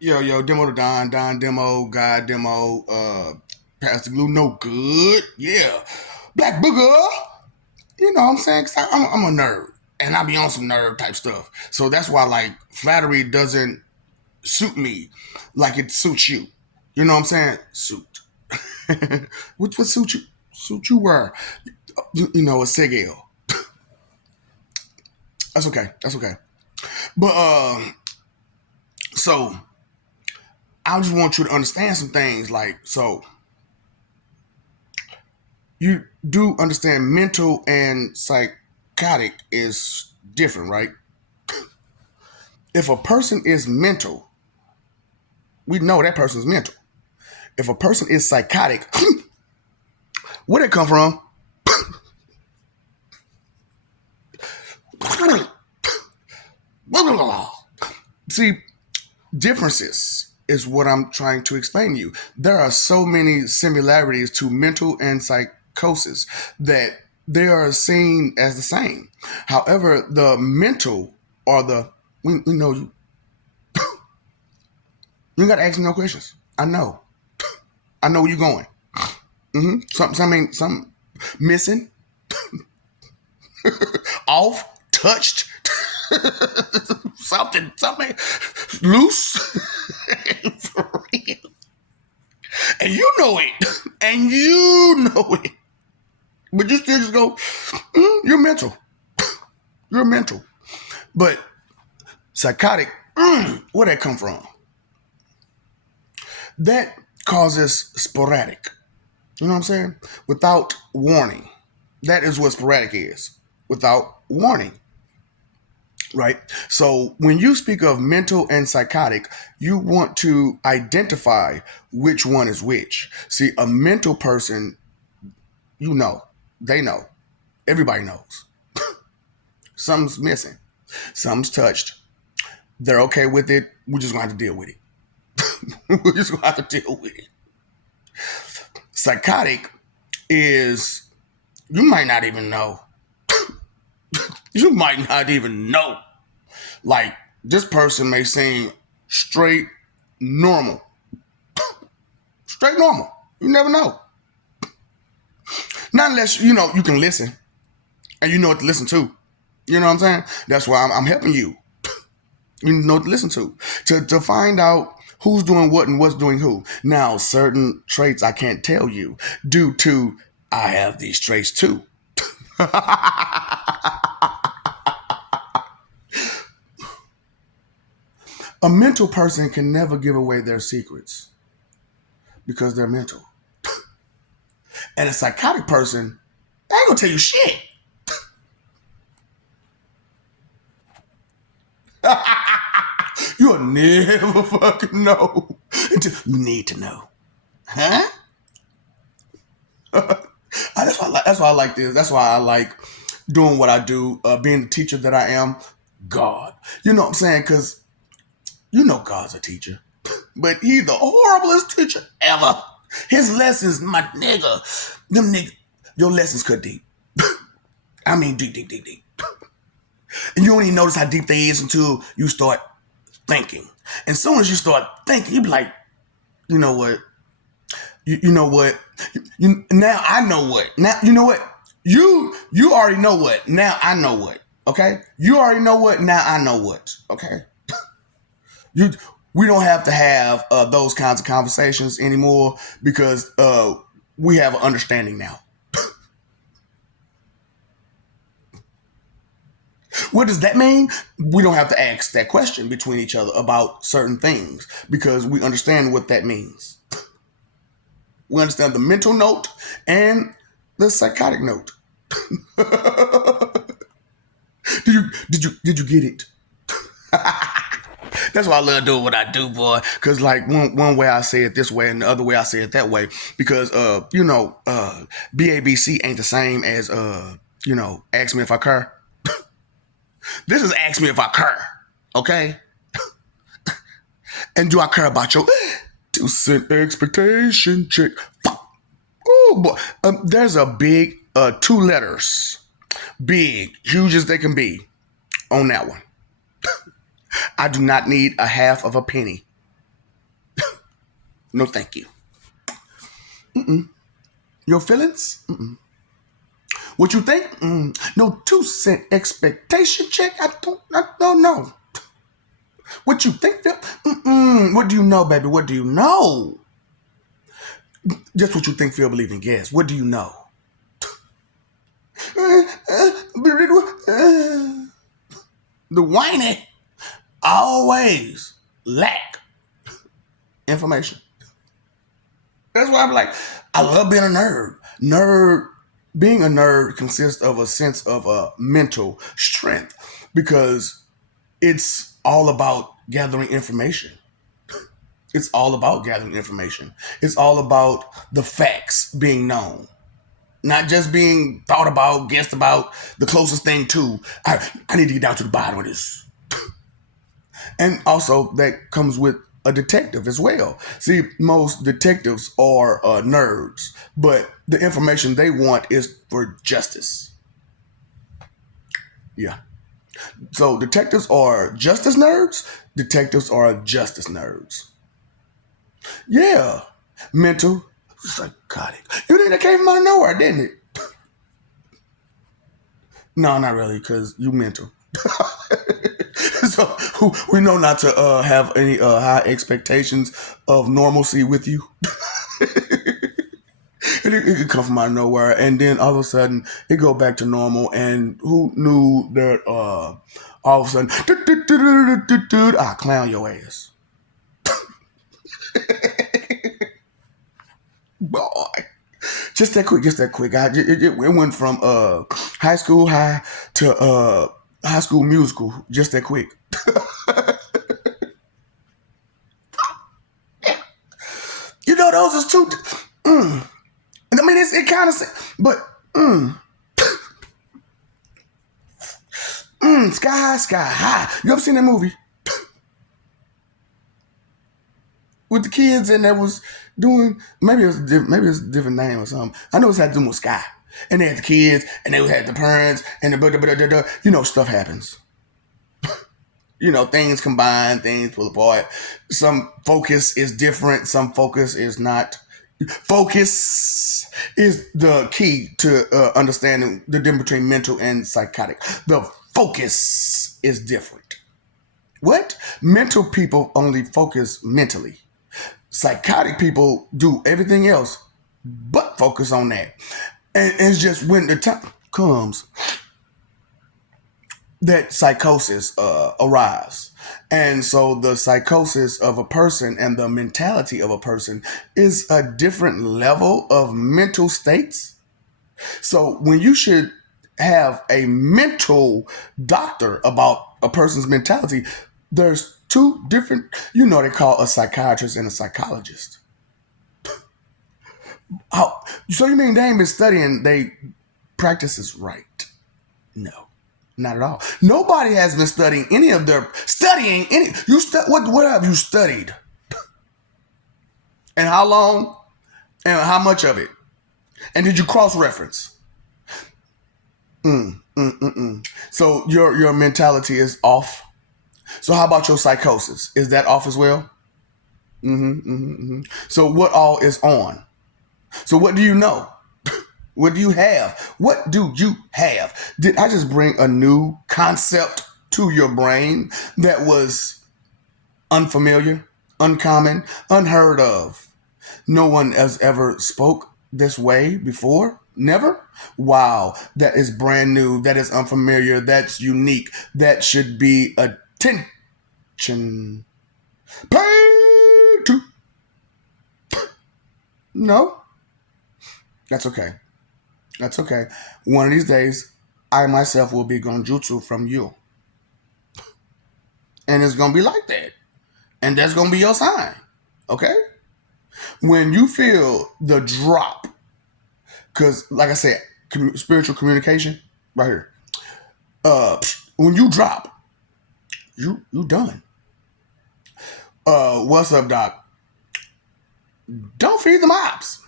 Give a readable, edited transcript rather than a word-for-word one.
Yo, demo to Don demo, God demo, Pastor Glue, no good. Yeah. Black Booger. You know what I'm saying? 'Cause I'm a nerd. And I be on some nerd type stuff. So that's why, like, flattery doesn't suit me like it suits you. You know what I'm saying? Suit. What suit you? Suit you were. You know, a Sigel. That's okay. That's okay. But, so I just want you to understand some things. Like, so you do understand mental and psychotic is different, right? If a person is mental, we know that person's mental. If a person is psychotic, where'd it come from? See, differences is what I'm trying to explain to you. There are so many similarities to mental and psychosis that they are seen as the same. However, the mental or the we know you ain't got to ask me no questions. I know. I know where you're going. Something missing, off, touched, something loose. For real. And you know it. And you know it. But you still just go, you're mental. You're mental. But psychotic, where'd that come from? That causes sporadic. You know what I'm saying? Without warning. That is what sporadic is. Without warning. Right? So when you speak of mental and psychotic, you want to identify which one is which. See, a mental person, you know, they know. Everybody knows. Something's missing. Something's touched. They're okay with it. We're just going to have to deal with it. We're just going to have to deal with it. Psychotic is, you might not even know. You might not even know. Like, this person may seem straight normal. Straight normal. You never know. Not unless, you know, you can listen. And you know what to listen to. You know what I'm saying? That's why I'm helping you. You know what to listen to. To find out who's doing what and what's doing who. Now, certain traits I can't tell you due to I have these traits too. A mental person can never give away their secrets because they're mental. And a psychotic person, they ain't gonna tell you shit. You'll never fucking know until you need to know. Huh? That's why I like this. That's why I like doing what I do, being the teacher that I am. God. You know what I'm saying? Because you know God's a teacher. But he's the horriblest teacher ever. His lessons, my nigga, them nigga, your lessons cut deep. I mean deep, deep, deep, deep. And you don't even notice how deep they is until you start thinking. And as soon as you start thinking, you be like, you know what? You know what? Now I know what. Now you know what? You already know what. Now I know what. Okay? You already know what. Now I know what. Okay? You we don't have to have those kinds of conversations anymore because we have an understanding now. What does that mean? We don't have to ask that question between each other about certain things because we understand what that means. We understand the mental note and the psychotic note. Did you get it? That's why I love doing what I do, boy. Cause like one way I say it this way and the other way I say it that way. Because BABC ain't the same as ask me if I care. This is ask me if I care. Okay? And do I care about your 2 cent expectation check? Oh boy. There's a big 2 letters. Big, huge as they can be on that one. I do not need a half of a penny. No, thank you. Your feelings? What you think? No 2 cent expectation check. I don't know. What you think, Phil? What do you know, baby? What do you know? Just what you think, Phil, believe in. Guess. What do you know? The whiny always lack information. That's why I'm like, I love being a nerd. Being a nerd consists of a sense of mental strength because it's all about gathering information. It's all about gathering information. It's all about the facts being known, not just being thought about, guessed about, the closest thing to. I need to get down to the bottom of this. And also, that comes with a detective as well. See, most detectives are nerds, but the information they want is for justice. Yeah. So, detectives are justice nerds, detectives are justice nerds. Yeah. Mental, psychotic. You think that came from out of nowhere, didn't it? No, not really, because you mental. So we know not to have any high expectations of normalcy with you. It could come from out of nowhere, and then all of a sudden it go back to normal. And who knew that? All of a sudden, I clown your ass, boy. Just that quick, just that quick. It went from high school high to high school musical. Just that quick. You know, those is two. I mean, it kind of, but sky high, sky high. You ever seen that movie with the kids and that was doing? Maybe it's a different name or something. I know it's had to do with sky, and they had the kids and they had the parents and the you know, stuff happens. You know, things combine, things pull apart. Some focus is different. Some focus is not. Focus is the key to understanding the difference between mental and psychotic. The focus is different. What? Mental people only focus mentally. Psychotic people do everything else but focus on that. And it's just when the time comes that psychosis arrives. And so the psychosis of a person and the mentality of a person is a different level of mental states. So when you should have a mental doctor about a person's mentality, there's two different, you know, they call a psychiatrist and a psychologist. How, so you mean they ain't been studying they practices right? No. Not at all. Nobody has been studying any of their studying any. What have you studied, and how long, and how much of it, and did you cross reference? So your mentality is off. So how about your psychosis? Is that off as well? So what all is on? So what do you know? What do you have? What do you have? Did I just bring a new concept to your brain that was unfamiliar, uncommon, unheard of? No one has ever spoke this way before? Never? Wow, that is brand new. That is unfamiliar. That's unique. That should be attention. Pay to. No, that's okay. That's okay. One of these days, I myself will be gonjutsu from you. And it's going to be like that. And that's going to be your sign. Okay? When you feel the drop, because like I said, spiritual communication, right here. When you drop, you done. What's up, doc? Don't feed the mobs.